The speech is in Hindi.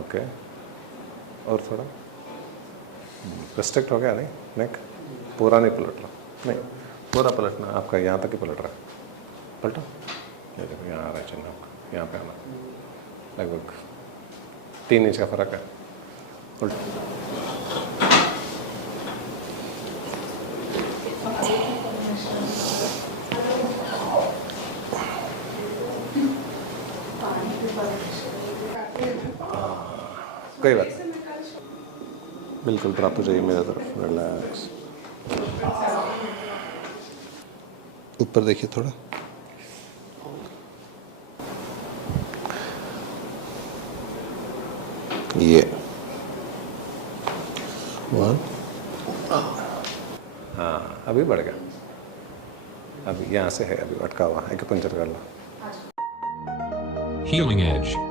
ओके, और थोड़ा रिस्ट्रिक्ट हो गया नहीं, नेक पूरा नहीं पलट रहा, नहीं पूरा पलटना, आपका यहाँ तक ही पलट रहा है, पलटा, ये देखो यहाँ आ रहा है चिन्ह आपका, यहाँ पे आना, लगभग 3 इंच का फर्क है। कोई बात नहीं, बिल्कुल ड्रॉप हो जाइए मेरे तरफ, रिलैक्स, ऊपर देखिए थोड़ा, ये 1, हाँ अभी बढ़ गया, अभी यहाँ से है, अभी अटका हुआ, एक्यूपंक्चर कर लो। Healing Edge.